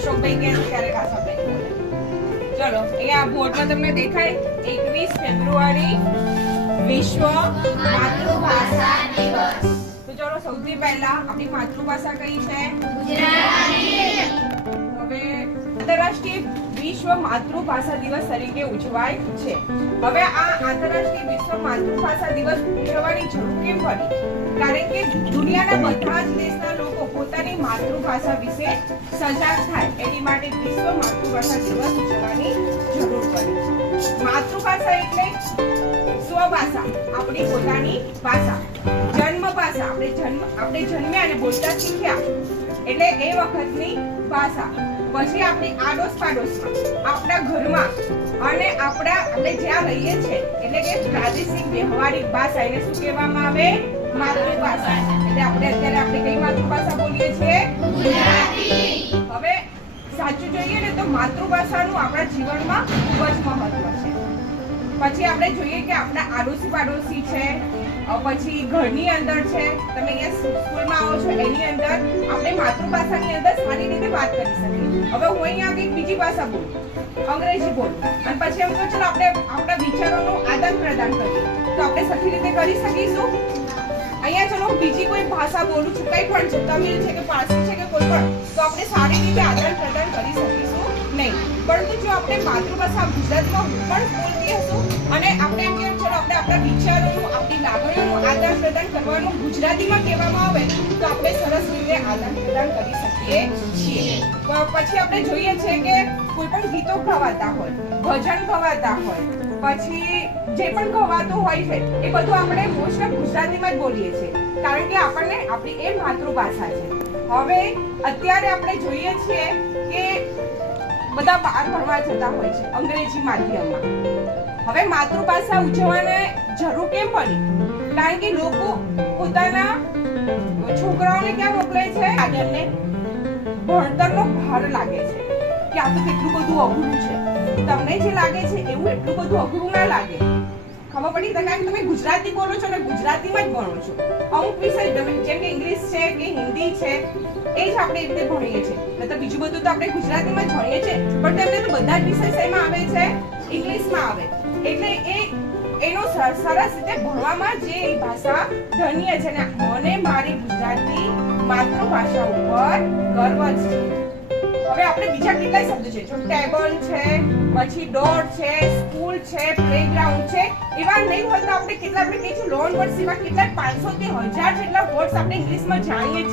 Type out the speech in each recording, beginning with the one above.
અશોકભાઈ કે ક્યારેક આશાભાઈ બોલે. ચલો અહીંયા બોર્ડમાં તમને દેખાય 21 ફેબ્રુઆરી વિશ્વ માતૃભાષા દિવસ. તો ચલો સૌથી પહેલા આપણી માતૃભાષા કઈ છે? ગુજરાતી. હવે આંતરરાષ્ટ્રીય વિશ્વ માતૃભાષા દિવસ તરીકે ઉજવાય છે. હવે આ આંતરરાષ્ટ્રીય વિશ્વ માતૃભાષા દિવસ ઉજવવાની જરૂર કેમ પડી? કારણ કે દુનિયાના બધા જ દેશના લોકો પોતાની માતૃભાષા વિશે સજાગ થાય એની માટે વિશ્વ માતૃભાષા દિવસ ઉજવવાની જરૂર પડી. માતૃભાષા એટલે સ્વભાષા, આપણી પોતાની ભાષા. જન્મ ભાષા, આપણે જન્મ્યા અને બોલતા શીખ્યા એટલે એ વખતની ભાષા. પછી આપણી આડોશ પાડોશમાં, આપણા ઘરમાં અને આપણે જ્યાં રહીએ છીએ એટલે કે પ્રાદેશિક વ્યવહારિક ભાષા એને શું કહેવામાં આવે? માતૃભાષા. એટલે આપણે કઈ માતૃભાષા બોલીએ છીએ? ગુજરાતી. હવે સાચું જોઈએ ને તો માતૃભાષાનું આપણા જીવનમાં ખૂબ જ મહત્વ છે. પછી આપણે જોઈએ કે આપણા આડોશી પાડોશી છે, પછી ઘરની અંદર છે, તમે અહીંયા સ્કૂલમાં આવો છો એની અંદર આપણે માતૃભાષાની અંદર સારી રીતે વાત કરી શકીએ. હવે હું અહીંયા કંઈક બીજી ભાષા બોલું, અંગ્રેજી બોલું અને પછી એમ કહું ચલો આપણે આપણા વિચારોનું આદાન પ્રદાન કરીએ તો આપણે સરખી રીતે કરી શકીશું? અહીંયા ચલો બીજી કોઈ ભાષા બોલું છું, કંઈ પણ છે, તમિલ છે કે પારસી છે કે કોઈ પણ, તો આપણે સારી રીતે આદાન પ્રદાન કરી શકીશું નહીં. પરંતુ જો આપણે માતૃભાષા ગુજરાતમાં પણ બોલતી હશું અને આપણે એમ કેમ ચલો આપણે આપણા વિચારોનું, આપણી લાગણીઓનું આદાન પ્રદાન કરવાનું ગુજરાતીમાં કહેવામાં આવે તો આપણે સરસ રીતે આદાન પ્રદાન કરી શકીએ છીએ. પછી આપણે જોઈએ છે કે કોઈ પણ ગીતો ગવાતા હોય, ભજન ગવાતા હોય, પછી જે પણ ગવાતું હોય છે એ બધું આપણે મોસ્ટ ઓફ ગુજરાતીમાં જ બોલીએ છીએ કારણ કે આપણને આપણી એ માતૃભાષા છે. હવે અત્યારે આપણે જોઈએ છીએ કે બધા બહાર ભણવા જતા હોય છે અંગ્રેજી માધ્યમમાં. હવે માતૃભાષા ઉજવવાને જરૂર કેમ પડી? કારણ કે લોકો પોતાના છોકરાઓને ક્યાં મોકલે છે? એમને ભણતરનો ભાર લાગે છે કે આ તો કેટલું બધું અઘરું છે. તમને જે લાગે છે એવું એટલું બધું અઘરું ના લાગે. ખબર પડી? કારણ કે તમે ગુજરાતી બોલો છો અને ગુજરાતીમાં જ ભણો છો. અમુક વિષય જેમ કે ઇંગ્લિશ છે કે હિન્દી છે એ જ આપણે રીતે ભણીએ છીએ. તો બીજું બધું તો આપણે ગુજરાતીમાં જ ભણીએ છીએ પણ તેમને તો બધા જ વિષય શેમાં આવે છે? ઇંગ્લિશમાં આવે. એટલે એનો સરસ રીતે ભણવામાં જે ભાષા ધન્ય છે ને મને મારી ગુજરાતી માતૃભાષા ઉપર ગર્વ છે. હવે આપણે બીજા કેટલાય શબ્દ છે, જો ટેબલ છે, પછી ડોર છે, સ્કૂલ છે, પ્લેગ્રાઉન્ડ છે, એવા નહીં હોય તો આપણે કેટલા આપણે કે છે લોન વર્ડ્સ એવા કેટલા 500 થી 1000 જેટલા વર્ડ્સ આપણે ઇંગ્લિશમાં જાણીએ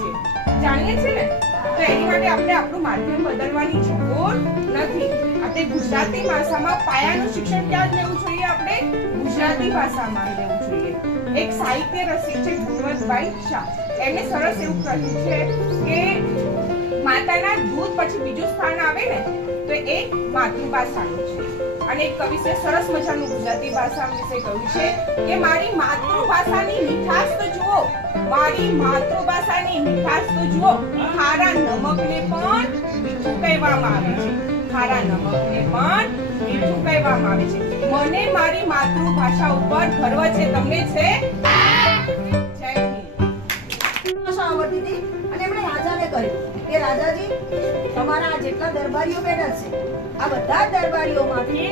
છીએ ને. તો એની માટે આપણે આપણું માધ્યમ બદલવાની જરૂર નથી. આપણે ગુજરાતી ભાષામાં પાયાનું શિક્ષણ ક્યાં લેવું જોઈએ? આપણે ગુજરાતી ભાષામાં લેવું જોઈએ. એક સાહિત્ય રસિક છે ગુણવંતભાઈ શાહ, એમને સરસ એવું કહ્યું છે કે માતાના દૂધ પછી બીજું સ્થાન આવે ને તો એ માતૃભાષાનું છે. અને એક કવિએ સરસ મજાનું ગુજરાતી ભાષા વિશે કહ્યું છે કે મારી માતૃભાષાની મીઠાશ તો જુઓ, મારી માતૃભાષાની મીઠાશ તો જુઓ, ખારા નમકને પણ મીઠું કહેવામાં આવે છે. ખારા નમકને પણ મીઠું કહેવામાં આવે છે. મને મારી માતૃભાષા ઉપર ગર્વ છે. તમને છે? જય હિન્દ. ભાષા આવડતી હતી અને એમણે રાજાને કહ્યું કે રાજાજી તમારા જેટલા દરબારીઓ બેઠા છે આ બધા દરબારીઓમાંથી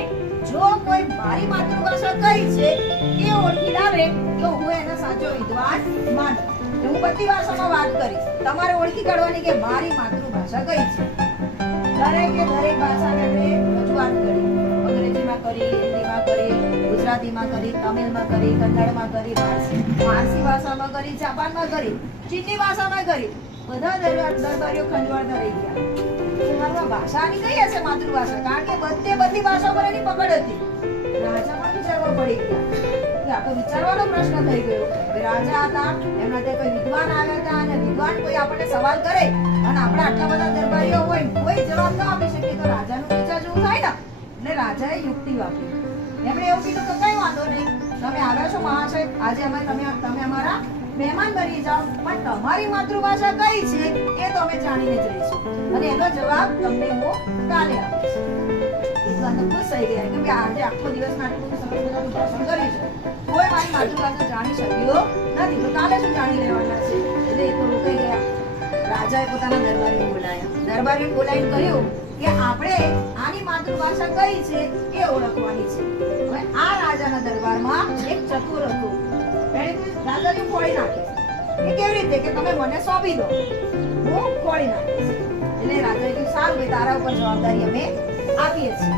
જો કોઈ મારી માતૃભાષા કઈ છે એ ઓળખી લાવે તો હું એના સાચો વિદ્વાન માનું. હું બધી ભાષામાં વાત કરીશ, તમારે ઓળખી કાઢવાની કે મારી માતૃભાષા કઈ છે. દરેક ભાષાને આપણે રજૂઆત કરી, અંગ્રેજીમાં કરી, હિન્દીમાં કરી, ગુજરાતીમાં કરી, તમિલમાં કરી, કન્નડમાં કરી, પારસી ભાષામાં કરી, જાપાનમાં કરી, ચીની ભાષામાં કરી. બધા દરબારીઓ ખંજવાળતા રહી ગયા. ભાષાની કઈ હશે માતૃભાષા? કારણ કે બધી ભાષા પર એની પકડ હતી. રાજામાં વિચારવા પડી ગયા. તો વિચારવાનો પ્રશ્ન થઈ ગયો. રાજા હતા, એમના ત્યાં કોઈ વિદ્વાન આવ્યા હતા અને વિદ્વાન કોઈ આપણને સવાલ કરે અને આપણે આટલા બધા દરબારીઓ હોય કોઈ જવાબ ન આપી શકે તો રાજાનું વિચાર જેવું થાય ને. એટલે રાજાએ યુક્તિ વાપરી. એમણે એવું કીધું કે કઈ વાંધો નહીં, તમે આવ્યા છો મહાશય, આજે તમે અમારા મહેમાન બની જાઓ, પણ તમારી માતૃભાષા કઈ છે એ તો અમે જાણીને જ રહીશું અને એનો જવાબ તમને હું કાલે આપીશ. વિદ્વાન ખુશ થઈ ગયા કે આજે આખો દિવસ માટે સરસ મજાનું ભાષણ કર્યું છે, કોઈ મારી માતૃભાષા જાણી શક્યો નથી તો કાલે શું જાણી લેવાના છે. એટલે એ તો રોકાઈ ગયા. રાજાએ પોતાના દરબારીઓને બોલાયા. દરબારીઓને બોલાવીને કહ્યું કે આપણે આની માતૃભાષા કઈ છે એ ઓળખવાની છે. હવે આ રાજાના દરબારમાં એક ચતુર હતો. એણે રાજાને ખોળી નાખી. એ કેવી રીતે કે તમે મને સોંપી દો, હું ખોળી નાખીશ. એટલે રાજાએ કીધું સારું ભાઈ, તારા ઉપર જવાબદારી અમે આપીએ છીએ.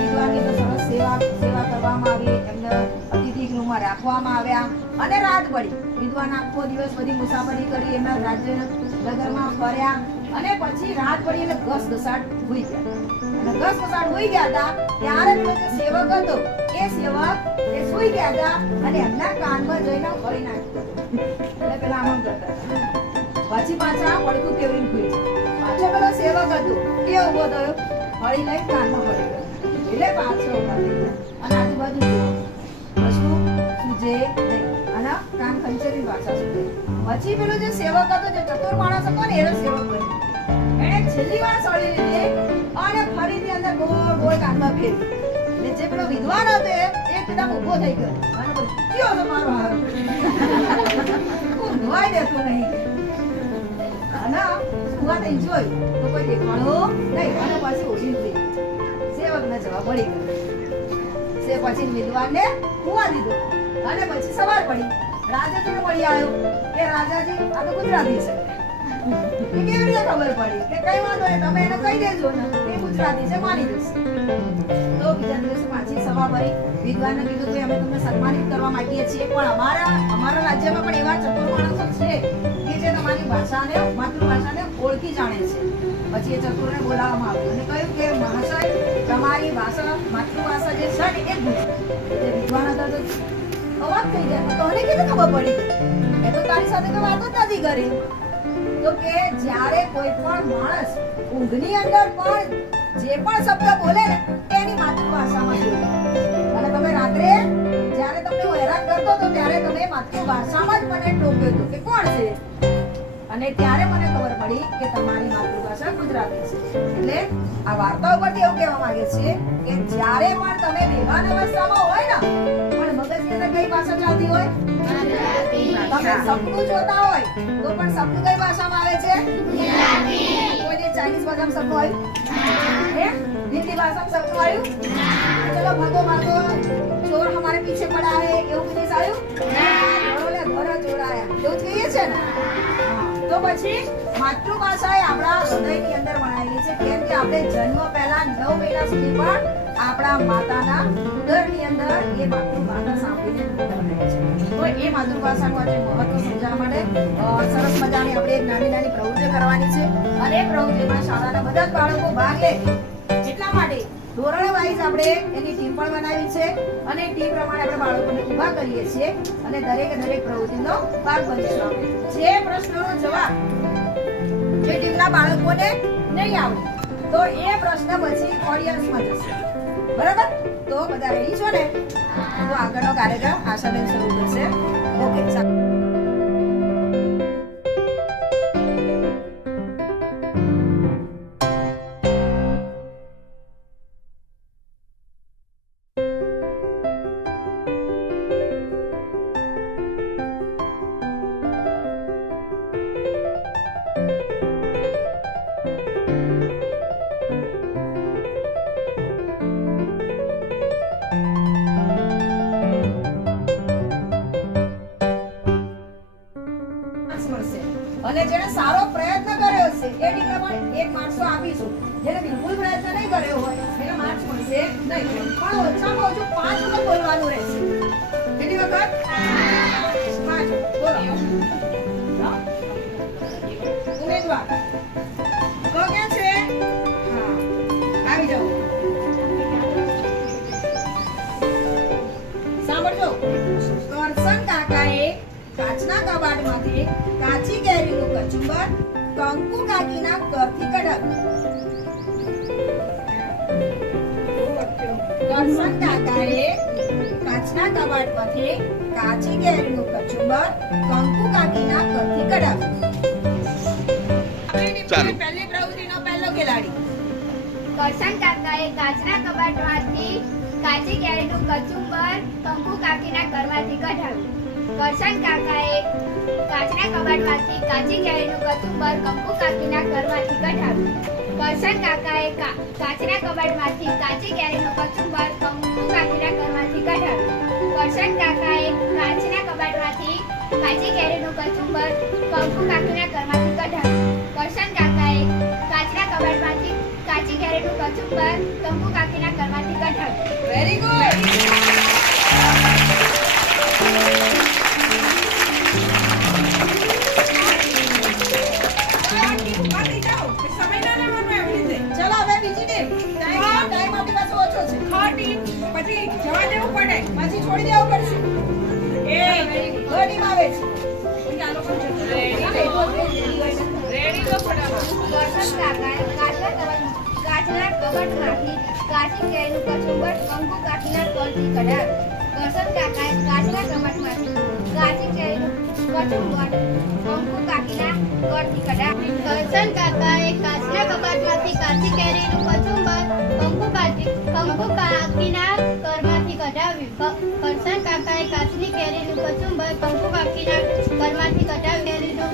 વિદ્વાનની તો સરસ સેવા કરવામાં આવી. એમને અતિથિ ગૃહમાં રાખવામાં આવ્યા અને રાત પડી. વિદ્વાન આખો દિવસ બધી મુસાફરી કરી, એમના રાજ્યના નગરમાં ફર્યા અને પછી રાત પડી એટલે ઘસઘસાટ હુઈ ગયા. અને ઘસઘસાટ હુઈ ગયા હતા ત્યારે પેલો જે સેવક હતો એ સેવક એ સુઈ ગયા હતા અને એમના કાનમાં જઈને ફરી નાખ્યું. એટલે પેલા આમ કરતા હતા. પછી પાછા પડકું કેવરીને હુઈ ગયા. પાછો પેલો સેવક હતો એ ઊભો થયો, હળી લઈને કાનમાં ફરી ગયો. એટલે પાછો ઊભા થઈ ગયા અને આજુબાજુ જોયું. કશું સૂજે નહીં અને કાન ખંચેરી ભાષા સૂજે. પછી પેલો જે સેવક હતો, જે ચતુર માણસ હતો ને, એનો સેવક બન્યો. એણે છેલ્લી વાર સળી લીધી અને ફરીથી અંદર ગોળ ગોળ કાનમાં ફેરવી. એટલે જે પેલો વિદ્વાન હતો એ એકદમ ઊભો થઈ ગયો અને બોલ્યો, "કયો છો મારો હારો? ઊંઘવાય દેતો નહીં." અને ઊભા થઈને જોયું તો કોઈ દેખાણું નહીં અને પાછી ઓછી થઈ ગઈ. સેવકને જવાબ મળી ગયો. પછી વિદ્વાનને કુવા દીધો અને પછી સવાર પડી. રાજાજીને મળી આવ્યો કે રાજાજી આ તો ગુજરાતી છે. એ કેવી રીતે ખબર પડી કે કઈ વાંધો નહીં, તમે એને કહી દેજો ને, એ ગુજરાતી છે, માની જશે. તો બીજા દિવસે પાછી સભા ભરી. વિદ્વાનને કીધું કે અમે તમને સન્માનિત કરવા માંગીએ છીએ, પણ અમારા રાજ્યમાં પણ એવા ચતુર માણસો છે કે જે તમારી ભાષાને, માતૃભાષાને ઓળખી જાણે છે. પછી એ ચતુરને બોલાવવામાં આવ્યો અને કહ્યું કે મહાશય, તમારી ભાષા, માતૃભાષા જે છે ને એ ગુજરાતી. જે વિદ્વાન હતા તો અવાક થઈ ગયા. તો તને કેવી ખબર પડી? એ તો તારી સાથે તો વાતો જ નથી કરી. તો કે જ્યારે કોઈ પણ માણસ ઊંઘની અંદર પણ જે પણ શબ્દ બોલે ને એની માતૃભાષામાં બોલે. અને તમે રાત્રે જ્યારે તમને હું હેરાન કરતો હતો ત્યારે તમે માતૃભાષામાં જ મને ટોક્યો હતો કે કોણ છે, અને ત્યારે મને ખબર પડી કે તમારી માતૃભાષા ગુજરાતી છે. એટલે આ વાર્તા ઉપરથી એવું કહેવા માંગે છે કે જ્યારે પણ તમે બેભાન અવસ્થામાં હોય ને, પણ મગજની અંદર કઈ ભાષા ચાલતી હોય? તમે સપનું જોતા હોય તો પણ સપનું કઈ ભાષામાં આવે છે? કોઈને ચાઇનીઝ ભાષામાં સપનું આવ્યું? હે? હિન્દી ભાષામાં સપનું આવ્યું? ચલો ભાગો ભાગો, ચોર હમારે પીછે પડા હે, એવું કઈ આવ્યું? ઓલે ઘોડા ચોરાયા, એવું જ કહીએ છે ને. તો પછી માતૃભાષા એ આપણા હૃદયની અંદર બનાવેલી છે. કેમ કે આપણે જન્મ પહેલા 9 મહિના સુધી પણ આપણા માતાના ઉદરની અંદર એ માતૃભાષા સાંભળીને બને છે. તો એ માતૃભાષાનું આજે મહત્વ સમજાવવા માટે સરસ મજાની આપણે એક નાની નાની પ્રવૃત્તિ કરવાની છે. અને એ પ્રવૃત્તિમાં શાળાના બધા જ બાળકો ભાગ લે એટલા માટે ધોરણ વાઇઝ આપણે એની ટીમ પણ બનાવી છે અને ટીમ પ્રમાણે આપણે બાળકોને ઊભા કરીએ છીએ અને દરેકે દરેક પ્રવૃત્તિનો ભાગ બનીશું. જે પ્રશ્નનો જવાબ જે ટીમના બાળકોને નહીં આવડે તો એ પ્રશ્ન પછી ઓડિયન્સમાં જશે. બરાબર? તો બધા રેડી છો ને? તો આગળનો કાર્યક્રમ આશાબેન શરૂ કરશે. ઓકે, ચાલો. અને જેને સારો પ્રયત્ન કર્યો છે એ ટીમને પણ 1 માર્ક્સ આપીશું. જેને બિલકુલ પ્રયત્ન નહીં કર્યો હોય એને માર્ક્સ મળશે નહીં, પણ ઓછામાં ઓછું 5 વખત બોલવાનું રહેશે. કેટલી વખત? 5. બોલો. ઉમેદવાર તો ક્યાં છે? હા, આવી જાઓ. સાંભળજો. કરશન કાકાએ કાચના કબાટમાંથી કાચી કેરીનું કચુંબર કંકુ કાકીના ઘરથી કઢાવ્યું. કરશન કાકાએ કાચના કબાટમાંથી કાચી કેરીનું કચુંબર કંકુ કાકીના ઘરથી કઢાવ્યું. પહેલી પ્રવૃત્તિનો પહેલો ખેલાડી. કરશન કાકાએ કાચના કબાટમાંથી કાચી કેરીનું કચુંબર કંકુ કાકીના ઘરમાંથી કઢાવ્યું. કરશન કાકાએ કાચના કબાટમાંથી કાચી કેરીનું કચુંબર કંકુ કાકીના ઘરમાંથી કઢાવ્યું. કરશન કાકાએ કાચના કબાટમાંથી કાચી કેરીનું કચુંબર કંકુ કાકીના ઘરમાંથી કઢાવ્યું. કરશન કાકાએ કાચના કબાટમાંથી કાચી કેરીનું કચુંબર કંકુ કાકીના ઘરમાંથી કઢાવ્યું. કરશન કાકાએ કાચના કબાટમાંથી કાચી કેરીનું કચુંબર કંકુ કાકીના ઘરમાંથી કઢાવ્યું. Very good. ચલો હવે બીજી ટીમ. ટાઈમ આપણી પાસે ઓછો છે. પછી જવા દેવું પડે. પછી છોડી દેવું પડશે. એ હવે ટીમ આવે છે. રેડી તો ફટાફટ. કરશન કાકાએ કાચના કબાટમાંથી કાચી કેરીનું કચુંબર કંકુ કાકીના ઘરથી કઢાવ્યું. કરશન કાકાએ કાચના કબાટમાંથી કાચી કેરીનું કચુંબર કંકુ કાકીના ઘરથી કઢાવ્યું. કરશન કાકાએ કાચના કબાટમાંથી કાચી કેરીનું કચુંબર કંકુ કાકીના ઘરમાંથી કઢાવ્યું. કરશન કાકાએ કાચની કેરીનું કચુંબર કંકુ કાકીના ઘરમાંથી કઢાવ્યું.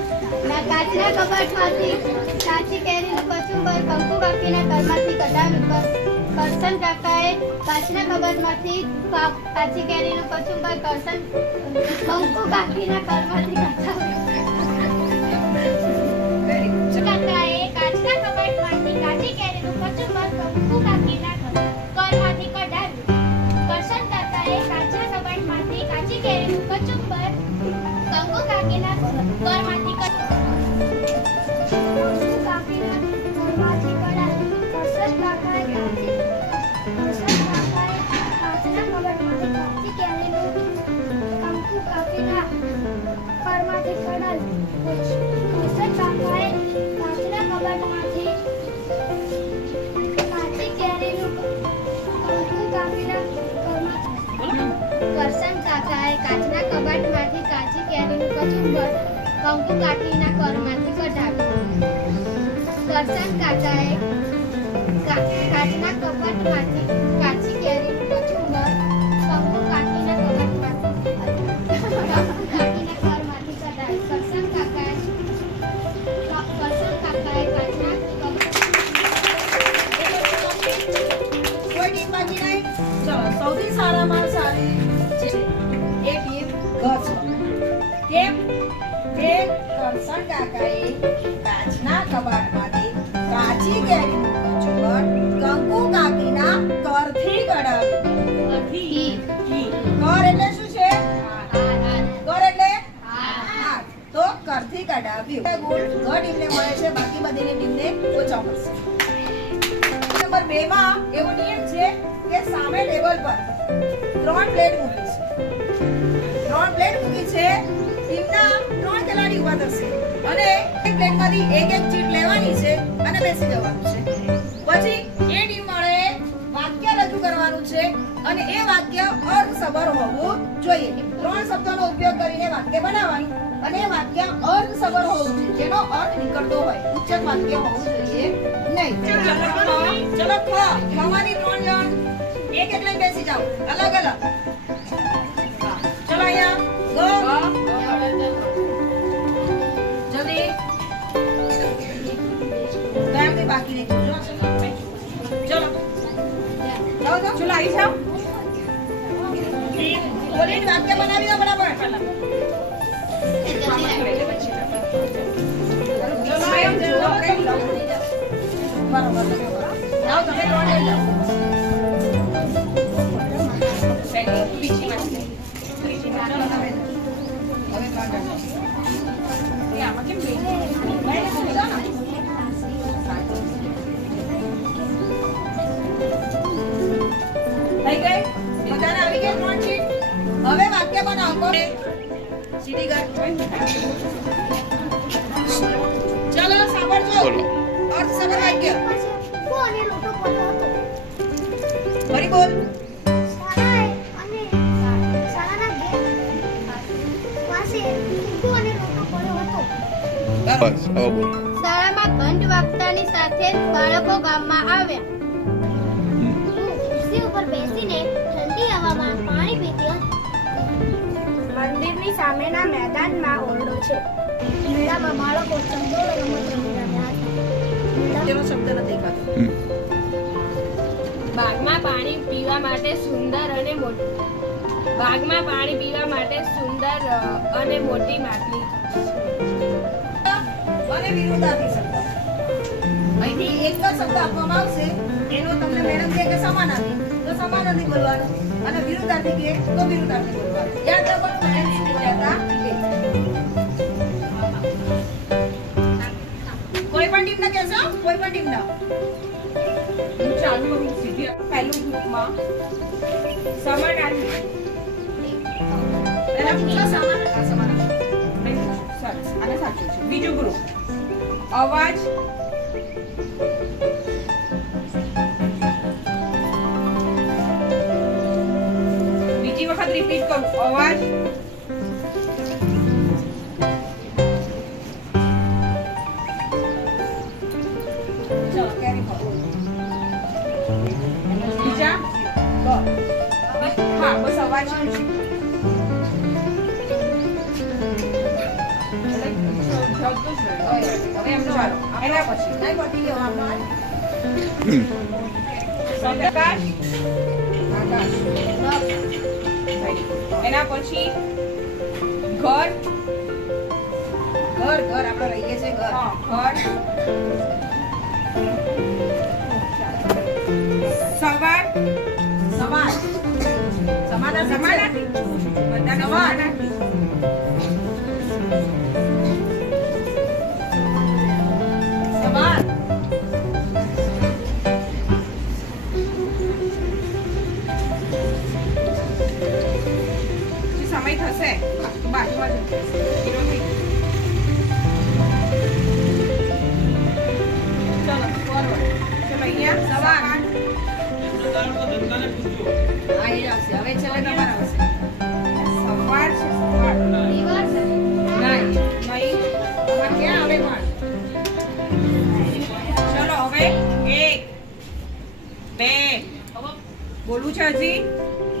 કાચના કબાટમાંથી કાચી કેરીનું કચુંબર કંકુ કાકીના ઘરમાંથી કઢાવ્યું. કરશન કાકાએ કાચના કબાટમાંથી કાચી કેરીનું કચુંબર કંકુ કાકીના ઘરમાંથી કઢાવ્યું. કાકાએ કાચના કબાટમાંથી કાચી કેરીનું કચુંબર કંકુ કાકીના ઘરમાંથી કઢાવ્યું. કરશન કાકાએ કાચના કબાટમાંથી કાચી કેરીનું કચુંબર કંકુ કાકીના ઘરમાંથી કરશન કાકાએ કાચના કબાટમાંથી કાચી કેરીનું કચુંબર કંકુ કાકીના ઘરમાંથી કઢાવ્યું. કરશન કાકાએ કાચના કબાટમાંથી કાચી કેરીનું કચુંબર કંકુ કાકીના ઘરમાંથી કઢાવ્યું. કરશન કાકાએ કાચના કોઈ ટીમ બાકી નહીં. ચલો સૌથી સારામાં સારી જે છે એ ટીમ ઘ છે. કેમ કે કરશન કાકાએ કાચના કબાટમાંથી કાચી કેરીનું કચુંબર કંકુ કાકીના ઘરથી કઢાવ્યું. ઘર એટલે શું છે? ઘર એટલે હાથ. તો ઘરથી કઢાવ્યું. ગુડ. ઘ ટીમને મળે છે, બાકી બધીની ટીમને ઓછા મળશે. નંબર 2 માં એવો નિયમ છે કે સામે ટેબલ પર 3 પ્લેટ મૂકી છે. 3 પ્લેટ મૂકી છે. ટીમના 3 ખેલાડી ઊભા થશે અને એક પ્લેટમાંથી એક ચીટ લેવાની છે અને બેસી જવાનું છે. પછી એ ટીમ મળે વાક્ય રજૂ કરવાનું છે અને એ વાક્ય અર્થસભર હોવું જોઈએ. 3 શબ્દોનો ઉપયોગ કરીને વાક્ય બનાવવાનું અને એ વાક્ય અર્થસભર હોવું જોઈએ, જેનો અર્થ નીકળતો હોય. ઉચ્ચક વાક્ય હોવું જોઈએ નહીં. ચલો ખવાની 3 જણ એક લઈને બેસી જાઓ, અલગ અલગ. ચલો અહીંયા જલ્દી કાયમ બાકી નહીં. ચલો જાઓ. ચલો આવી જાઓ. બોલીને વાક્ય બનાવી દો બરાબર. ચલો એમ જુઓ કઈ લો. બરાબર જાઓ તમે 3 લઈ જાઓ. બીજી માં ત્રીજી માં ચલો તમે હવે 3 જણ. એ આમાં કેમ બે? થઈ ગઈ? બધાને આવી ગઈ 3 શીટ? હવે વાક્ય બનાવો. સીધી ગઈ. ચલો સાંભળજો. અર્થસભર વાક્ય. કોને રોટો પડ્યો હતો? ફરી બોલ. શાળાના ગેટ પાસે કોને રોટો પડ્યો હતો? બસ હવે બોલ. શાળામાં ઘંટ વાગતાની સાથે બાળકો ગામમાં આવ્યા. હું ખુરશી ઉપર બેસીને ઠંડી હવામાં પાણી પીતી હતી. મંદિરની સામે સામેના મેદાનમાં ઓરડો છે. મેળામાં બાળકો ચંદોળ રમત રમી રહ્યા હતા. તેનો શબ્દ નથી દેખાતો. બાગમાં પાણી પીવા માટે સુંદર અને મોટી માટલી અને વિરુદ્ધાર્થી શબ્દ. અહીંથી એક જ શબ્દ આપવામાં આવશે, એનો તમને મેડમ કહે કે સમાનાર્થી, તો સમાનાર્થી બોલવાનું, અને વિરુદ્ધાર્થી કહે તો વિરુદ્ધાર્થી બોલવાનું. યાદ રાખવાનું મેડમ શું બોલ્યા હતા એ. કોઈ પણ ટીમને કહેશો, કોઈ પણ ટીમને. હું ચાલુ કરું સીધી પહેલું ગ્રુપમાં સમાનાર્થી. પહેલા પૂછો સમાનાર્થી. સરસ, આને સાચું છે. બીજું ગ્રુપ અવાજ, બીજી વખત રિપીટ કરું, અવાજ, ચલો કેરી ફોરવર્ડ. બીજા હા બસ અવાજ. હવે એમનો ચાલો એના પછી નહીં પતી ગયો આપણો. પ્રકાશ, આકાશ. એના પછી ઘર, ઘર ઘર આપણે રહીએ છીએ ઘર. ઘર, સવાર, સમાજ. સમાનાર્થી છે. સમાનાર્થી બધાને સમાનાર્થી. સમાન. જે સમય થશે બાજુમાં જ હીરો થઈ ચલો ફોરવર્ડ. ચલો અહીંયા સવાર, હા એ જ આવશે. હવે છેલ્લે તમારા આવશે. સવાર છે સવાર. દિવસ નહીં. નહીં. તમારે ક્યાં આવે પણ? ચલો હવે 1 2 બોલવું છે હજી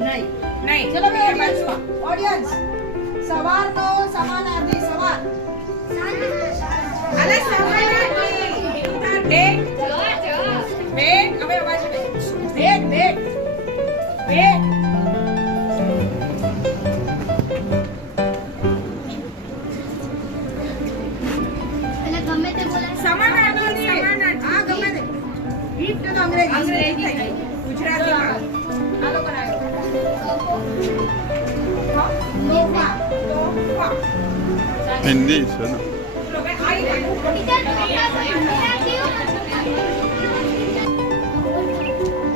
નહીં. નહીં. ચલો બે ઓડિયન્સ. સવારનો સમાનાર્થી સવાર. અરે સમાનાર્થી. ડેટ. ડેટ. હવે અવાજ બે. ભેટ ભેટ ભેટ. અને ગમે તે બોલાય. સમાનાર્થી. સમાનાર્થી. હા ગમે તે. ગિફ્ટ તો અંગ્રેજી. અંગ્રેજી થઈ ગઈ. ગુજરાતીમાં આ લોકો આવ્યો. તોફા. તોફા. હિન્દી છે ને ચલો હવે આઈ ગયું.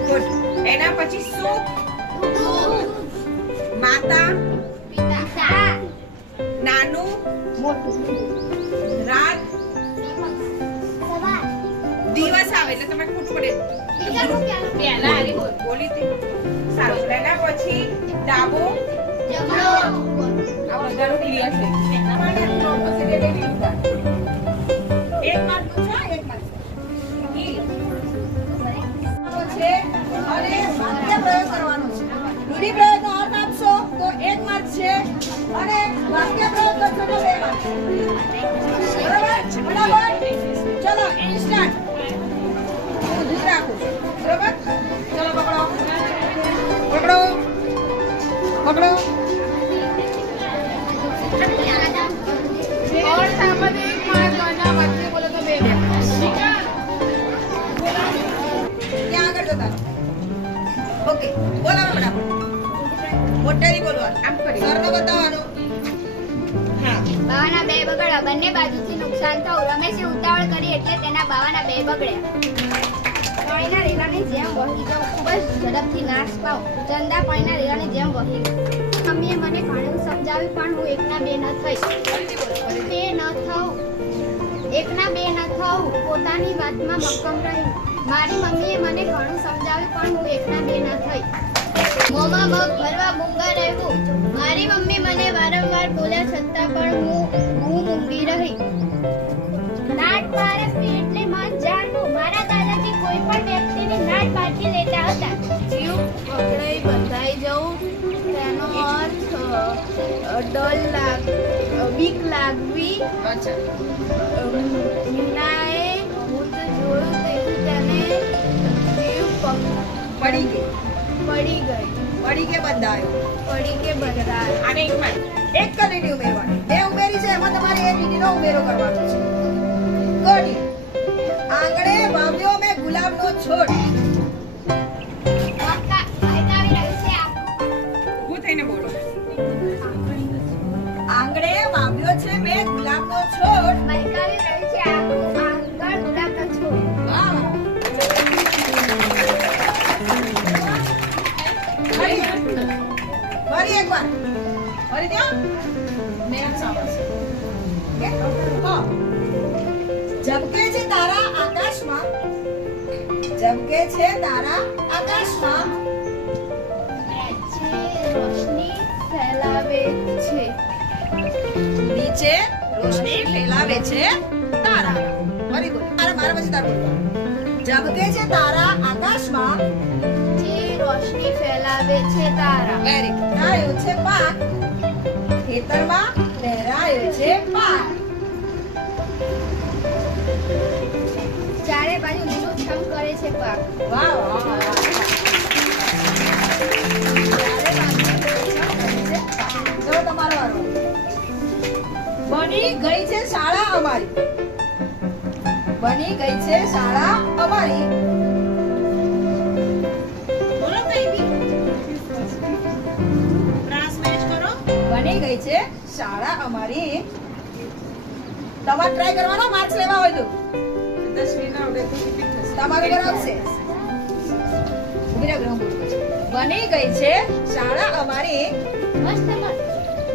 Good. એના પછી સુખ, માતા, નાનું, રાત, દિવસ આવે એટલે તમે ખોટ પડે પહેલા આરી બોલી હતી. સારું. એના પછી ડાબો, આ બધાનું ક્લિયર છે. એના માટે opposite એટલે વિરુદ્ધ. એક માર્ક પૂછો, એક માર્ક. છે અને વાક્ય પ્રયોગ કરવાનો છે. રૂઢિપ્રયોગનો અર્થ આપશો તો 1 માર્ક છે અને વાક્ય પ્રયોગ કરશો તો 2 માર્ક. બરાબર? ફટાફટ. ચલો ઇન્સ્ટન્ટ. હું ધીર રાખું છું. બરાબર? ચલો પકડો. પકડો. પકડો. और सामाजिक मार्ग गाना वाक्य बोलो तो बे ત્યાં આગળ જતા રહો. ઓકે બોલાવો ફટાફટ. મોટેથી બોલવાનું. આમ કરી. સરનો બતાવવાનું. હા. બાવાના બે બગડ્યા, બંને બાજુથી નુકસાન થયું. રમેશે ઉતાવળ કરી એટલે તેના બાવાના બે બગડ્યા. પાણીના રેલાની જેમ વહી જવું, ખૂબ જ ઝડપથી નાશ પાવ. ચંદા પાણીના રેલાની જેમ વહી ગઈ. મમ્મીએ મને ઘણું સમજાવ્યું પણ હું એકના બે ન થઈ. બે ન થવું, એકના બે ન થવું, પોતાની વાતમાં મક્કમ રહી. મારી મમ્મીએ મને ઘણું સમજાવ્યું પણ હું એકના બે ન થઈ. મોંમાં મગ ભરવા મૂંગા રહેવું. મારી મમ્મી મને વારંવાર બોલ્યા છતાં પણ હું મૂંગી રહી. નાટ પારખવી એટલે મન જાણવું. મારા દાદાજી કોઈ પણ વ્યક્તિની નાટ પારખી લેતા હતા. જીવ પકડાઈ બંધાઈ જવું તેનો અર્થ બીક લાગવી. અચ્છા. મીનાએ ભૂત જોયું તેથી તેને જીવ પડી ગઈ પડી ગઈ. પડી કે બંધાયો પડી કે બંધાય. આને એક માં એક કલીટી ઉમેરવાની બે ઉમેરી છે એમાં તમારે એક લીટીનો ઉમેરો કરવાનો છે કલી આંગણે વાવ્યો મેં ગુલાબનો છોડ મહેકાવી રહ્યું છે ઊભું થઈને બોલો. આંગણે વાવ્યો છે મેં ગુલાબનો છોડ મહેકાવી રહ્યું છે આખું આંગણ ગુલાબનો છોડ. વાહ. ફરી એકવાર ફરી દો મેં સાંભળશે કે હા ઝબકે છે તારા આકાશમાં ઝબકે છે તારા આકાશમાં નીચે રોશની ફેલાવે છે. નીચે રોશની ફેલાવે છે તારા ફરી બોલ મારા પછી તારું બોલ ઝબકે છે તારા આકાશમાં જે રોશની ફેલાવે છે તારા. વેરી ગુડ આવ્યો છે પાક ખેતરમાં લહેરાયો છે પાક ચારે બાજુ લીલુંછમ કરે છે પાક. વાહ વાહ વાહ ચલો તમારો વારો બની ગઈ છે શાળા અમારી બની ગઈ છે શાળા અમારી બોલો કઈ બી ક્લાસ મેચ કરો બની ગઈ છે શાળા અમારી તમારે ટ્રાય કરવાનો માર્ક્સ લેવા હોય તો 10 મિનિટ આવડે તો repeat થશે. તમારું બરાબર છે ઉભી રહો, હું બોલું છું. બની ગઈ છે શાળા અમારી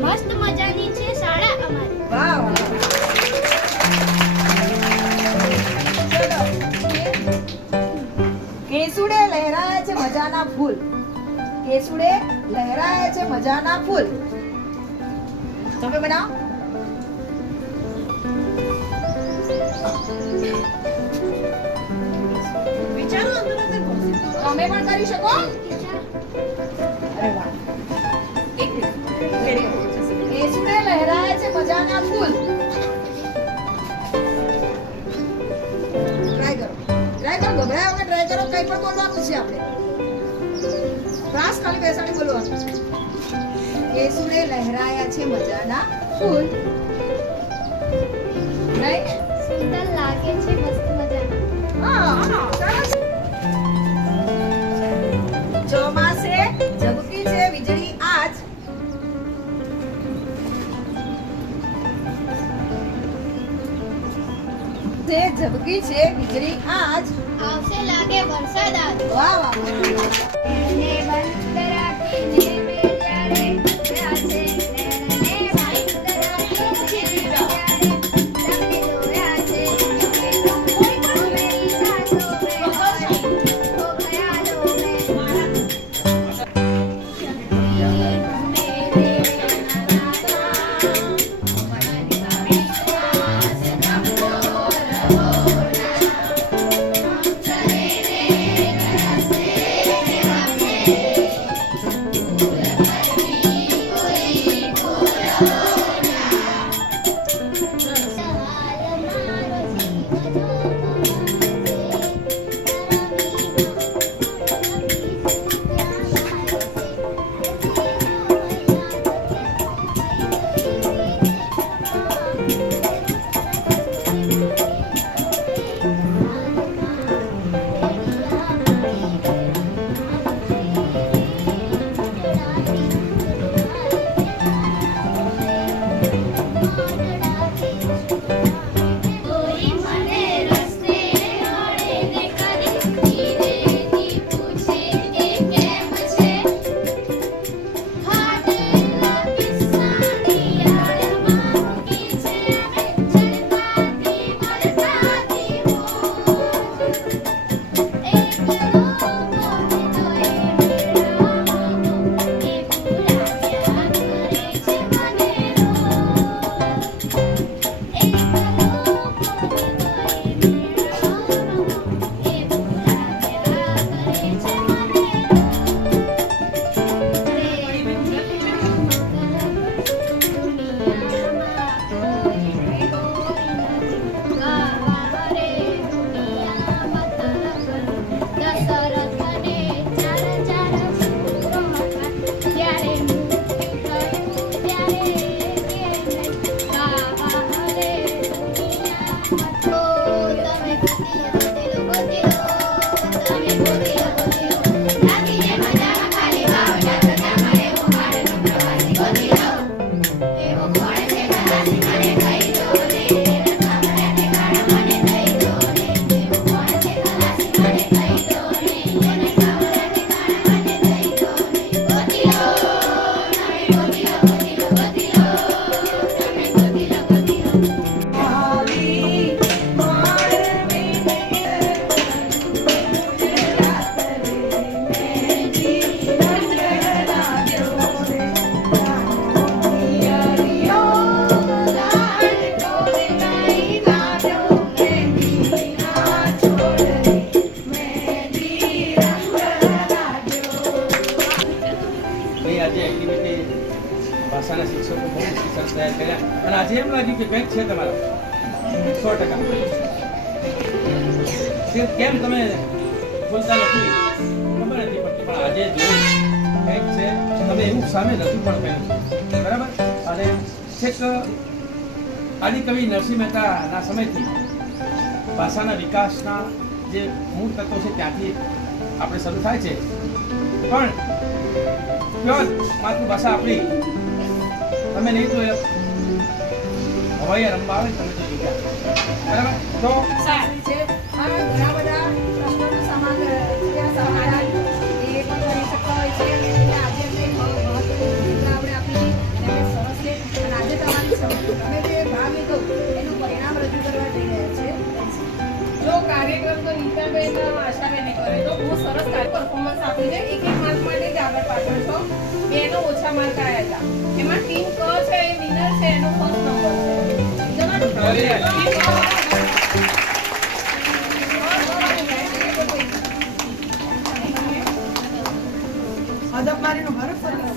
મસ્ત મજાની છે શાળા અમારી. વાહ વાહ ચલો. કેસુડે લહેરાયા છે મજાના ફૂલ કેસુડે લહેરાયા છે મજાના ફૂલ તમે બનાવો વિચારો તમે પણ કરી શકો અરે વાહ એક મિનિટ. Very good. કેસુડે લહેરાયા છે મજાના ફૂલ ટ્રાય કરો ગભરાયા વગર ટ્રાય કરો કઈ પણ બોલવાનું છે આપણે શ્વાસ ખાલી બેસાડી બોલવાનું કેસુડે લહેરાયા છે મજાના ફૂલ નહીં સુંદર લાગે છે મસ્ત મજાના. હા સરસ ચોમાસે ઝબકી છે વીજળી આજ ઝબકી છે વીજળી આજ આવશે લાગે વરસાદ આજ. વાહ વાહ એને બંધ રાખીને બેલ્યા રે રહ્યા છે. એને બંધ રાખીને બેલ્યા રે. તમને જોયા છે. કોઈ પણ મેરી સાસો મેં હો ખયાલો મેં. મેરે નાના વિશ્વાસ રખો રહો ના. ચલે રે રસ્તે આજે એક્ટિવિટી ભાષાના શિક્ષકો બહુ સરસ તૈયાર કર્યા અને આજે એમ લાગ્યું કે કંઈક છે તમારા 100%. કેમ તમે બોલતા નથી ખબર નથી પડતી, પણ આજે જોયું કંઈક છે, તમે એવું સામે રજૂ પણ કર્યું છે, બરાબર. અને છેક આદિકવિ નરસિંહ મહેતાના સમયથી ભાષાના વિકાસના જે મૂળ તત્વો છે ત્યાંથી આપણે શરૂ થાય છે, પણ પ્યોર માતૃભાષા આપણી તમે નહીં તો હવાઈ રમવા આવે તમે તો જગ્યા, બરાબર. તો સારી છે. આ ઘણા બધા પ્રશ્નોનું સમાધાન એ પણ કરી શકતા હોય છે. એટલે આજે આપણે મહત્વની ભૂમિકા આપણે આપી અને અમે સરસ છે. અને આજે તમારી તમે જે ભાગ લીધો એનું પરિણામ રજૂ કરવા જઈ રહ્યા છે. જો કાર્યક્રમ તો નીતાબેન આશાબેને કરે તો બહુ સરસ પરફોર્મન્સ આપ્યું છે. એક માર્ક માટે જ આગળ પાછળ છો. બેનો ઓછા માર્ક આવ્યા હતા. એમાં ટીમ ક છે એ વિનર છે, એનો ફર્સ્ટ નંબર છે. અદબમારીનો ભરત સરકાર